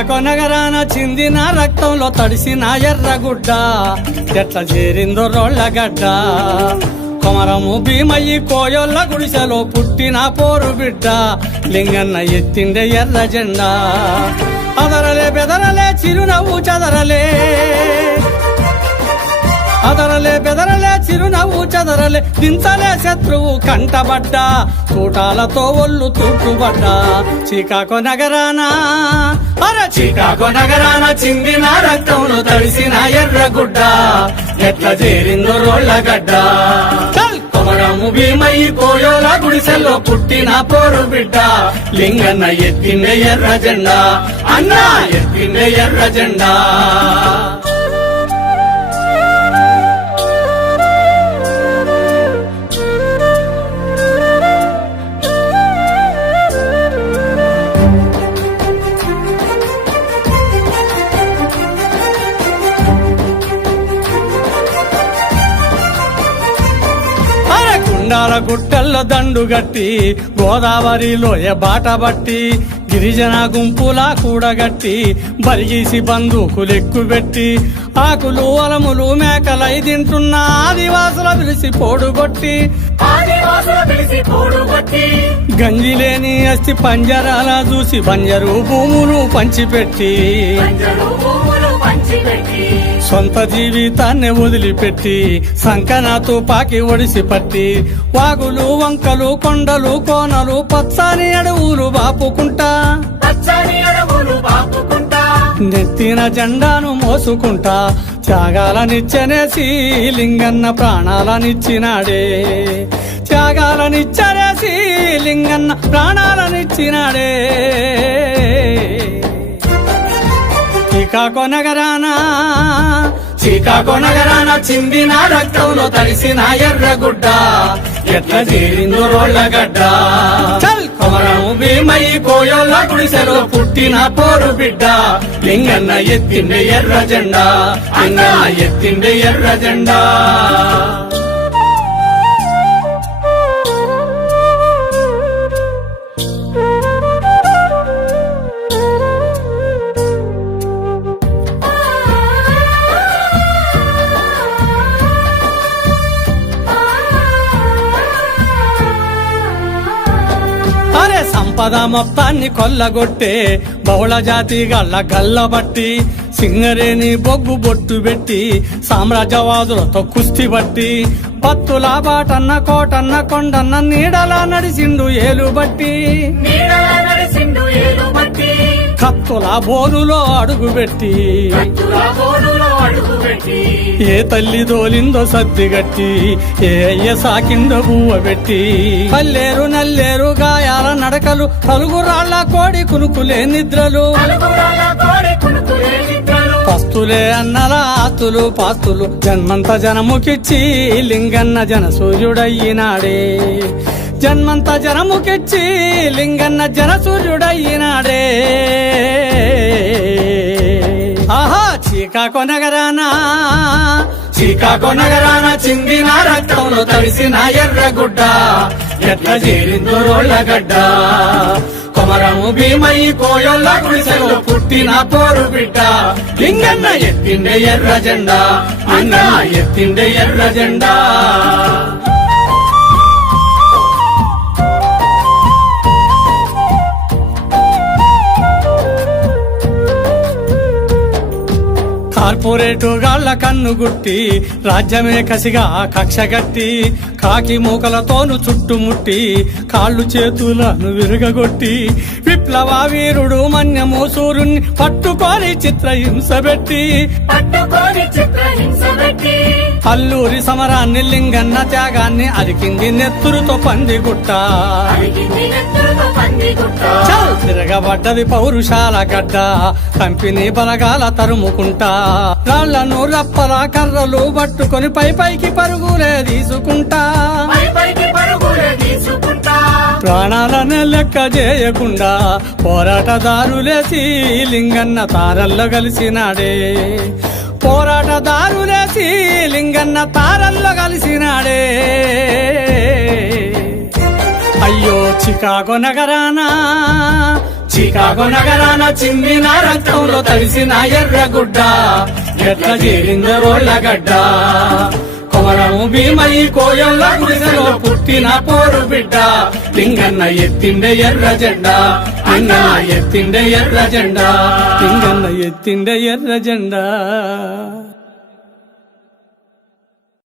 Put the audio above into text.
Chicago నగరాన చిందిన రక్తంలో తడిసిన ఎర్రగుడ్డ ఎట్లా చేరిందో రోళ్ళగడ్డ కొమరము భీమయ్యి కోయొల్ల గుడిసెలో పుట్టిన పోరు బిడ్డ లింగన్న ఎత్తిండే ఎర్ర జెండా అదరలే బెదరలే చిరునవ్వు చదరలే అదరలే బెదరలే చిరునవ్వు చదరలే దించలే శత్రువు కంటబడ్డా తూటాలతో ఒళ్ళు తూటుబడ్డా చికాగో నగరాన చికాగో నగరాన చిందిన రక్తంలో తడిసిన ఎర్రగుడ్డ ఎట్లా చేరిందో రోళ్ళగడ్డ కొమరము భీమయ్యి కోయోల గుడిసెల్లో పుట్టిన పోరు బిడ్డ లింగన్న ఎత్తిండే ఎర్ర జెండా అన్నా ఎత్తిండే ఎర్ర జెండా కొండాల గుట్టల్లో దండుగట్టి గోదావరిలో బాట బట్టి గిరిజన గుంపులా కూడగట్టి బలిగీసి బందూకులెక్కుబెట్టి ఆకులు అలములు మేకలై తింటున్న ఆదివాసుల పిలిచి పోడుగొట్టి గంజిలేని అస్థి పంజరాల చూసి బంజరు భూములు పంచిపెట్టి సొంత జీవితాన్ని వదిలిపెట్టి సంకన తుపాకి ఒడిసి పట్టి వాగులు వంకలు కొండలు కోనలు పచ్చని అడవులు బాపుకుంటా నెత్తిన జెండాను మోసుకుంటా త్యాగాలనిచ్చనేసి లింగన్న ప్రాణాలనిచ్చినాడే త్యాగాలనిచ్చనేసి లింగన్న ప్రాణాలనిచ్చినాడే చికాగో నగరాన చిందిన రక్తంలో తడిసిన ఎర్రగుడ్డ ఎట్లా చేరిందో రోళ్ళగడ్డ కొమరము భీమయ్యి కోయోల గుడిసెలో పుట్టిన పోరు బిడ్డ లింగన్న ఎత్తిండే ఎర్ర జెండా అన్న ఎత్తిండే ఎర్ర జెండా సంపద మొత్తాన్ని కొల్లగొట్టే బహుళ జాతి గల్లబట్టి సింగరేని బొగ్గు బొట్టు పెట్టి సామ్రాజ్యవాదులతో కుస్తీ బట్టి పత్తుల బాటన్న కోటన్న కొండన్న నీడలా నడిసిండు ఏలుబట్టి కత్తుల బోరులో అడుగుబెట్టి ఏ తల్లి దోలిందో సద్దిగట్టి ఏ అయ్య సాకిందో బువ్వ పెట్టి పల్లేరు నల్లేరు గాయాల నడకలు పలుగురాళ్ల కోడి కునుకులే నిద్రలు పస్తులే అన్నల ఆస్తులు పాస్తులు జన్మంత జనముకిచ్చి లింగన్న జన సూర్యుడయ్యినాడే జన్మంత జనముకిచ్చి లింగన్న జన సూర్యుడయ్యినాడే ఆహా చికాగో నగరాన చిందిన రక్తంలో తడిసిన ఎర్రగుడ్డ ఎట్లా చేరిందో రోళ్ళగడ్డ కొమరము భీమయ్యి కోయోల గుడిసెలో పుట్టిన పోరు బిడ్డ లింగన్న ఎత్తిండే ఎర్ర జెండా అన్న ఎత్తిండే ఎర్ర జెండా కార్పొరేటు గాళ్ల కన్ను గుట్టి రాజ్యమే కసిగా కక్షగట్టి కాకి మూకలతోను చుట్టుముట్టి కాళ్ళు చేతులను విరుగగొట్టి విప్లవ వీరుడు మన్యము సూర్యుని పట్టుకొని చిత్రహింసబెట్టి అల్లూరి సమరాన్ని లింగన్న త్యాగాన్ని అరికింది నెత్తురుతో పందిగుట్ట తిరగబడ్డది పౌరుషాల గడ్డ కంపెనీ బలగాల తరుముకుంటా రాళ్లను రప్పల కర్రలు పట్టుకొని పైకి పరుగులే తీసుకుంటా ప్రాణాలనే లెక్క చేయకుండా పోరాటదారులేసి లింగన్న తారల్లో కలిసినాడే పోరాటదారులేసి లింగన్న తారల్లో కలిసినాడే అయ్యో చికాగో చికాగో నగరాన చిందిన రక్తంలో తడిసిన ఎర్రగుడ్డ ఎట్ల చేరింద రోళ్ళగడ్డ కొమరము భీమయి కోయంలో గుడిసెలో పుట్టిన పోరు బిడ్డ లింగన్న ఎత్తిండే ఎర్ర జెండా లింగన్న ఎత్తిండే ఎర్ర జెండా లింగన్న ఎత్తిండే ఎర్ర జెండా